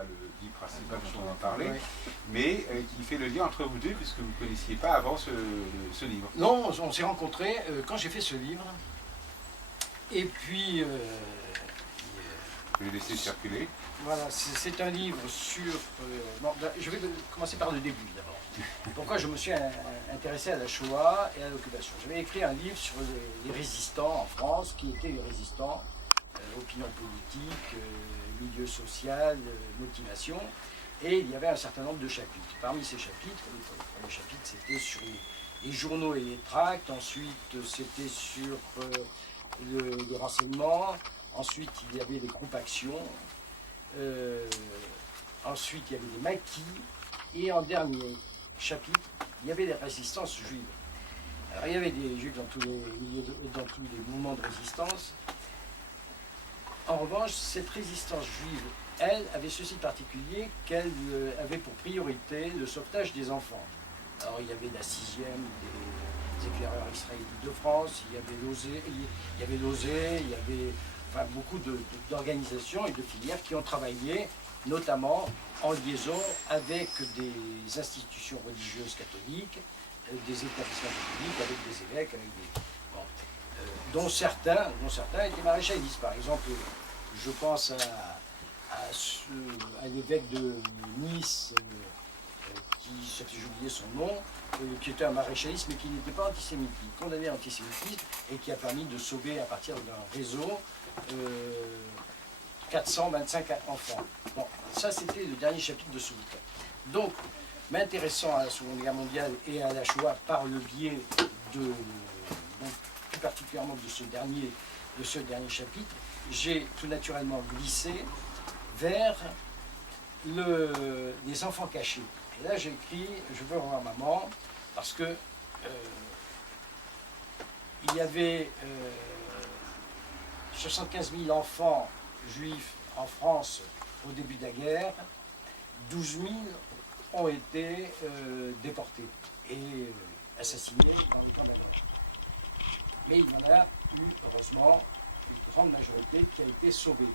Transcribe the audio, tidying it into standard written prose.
pas le livre principal dont on va en parler, Oui. mais qui fait le lien entre vous deux, puisque vous ne connaissiez pas avant ce livre. Non, on s'est rencontrés quand j'ai fait ce livre. Et puis, Je vais laisser circuler. voilà, c'est un livre sur... bon, je vais commencer par le début d'abord. Pourquoi je me suis intéressé à la Shoah et à l'occupation. J'avais écrit un livre sur les résistants en France, qui étaient les résistants, opinion politique, milieu social, motivation. Et il y avait un certain nombre de chapitres. Parmi ces chapitres, le premier chapitre c'était sur les journaux et les tracts, ensuite c'était sur le renseignement, ensuite il y avait les groupes actions, ensuite il y avait les maquis, et en dernier chapitre, il y avait les résistances juives. Alors il y avait des juifs dans tous les mouvements de résistance. En revanche, cette résistance juive, elle, avait ceci de particulier qu'elle avait pour priorité le sauvetage des enfants. Alors il y avait la 6e des éclaireurs israélites de France, il y avait l'OSE, il y avait enfin, beaucoup d'organisations et de filières qui ont travaillé notamment en liaison avec des institutions religieuses catholiques, des établissements catholiques, avec des évêques, avec des... Bon, dont certains étaient maréchalistes. Par exemple, je pense à l'évêque de Nice, j'ai oublié son nom, qui était un maréchaliste, mais qui n'était pas antisémite, qui condamnait l'antisémitisme et qui a permis de sauver à partir d'un réseau 425 enfants. Bon, ça c'était le dernier chapitre de ce bouquin. Donc, m'intéressant à la Seconde Guerre mondiale et à la Shoah par le biais de, donc, plus particulièrement de ce dernier chapitre, j'ai tout naturellement glissé vers les enfants cachés. Et là j'ai écrit « Je veux revoir maman » parce que il y avait 75 000 enfants juifs en France au début de la guerre, 12 000 ont été déportés et assassinés dans les camps de la guerre. Mais il y en a eu, heureusement, une grande majorité qui a été sauvée.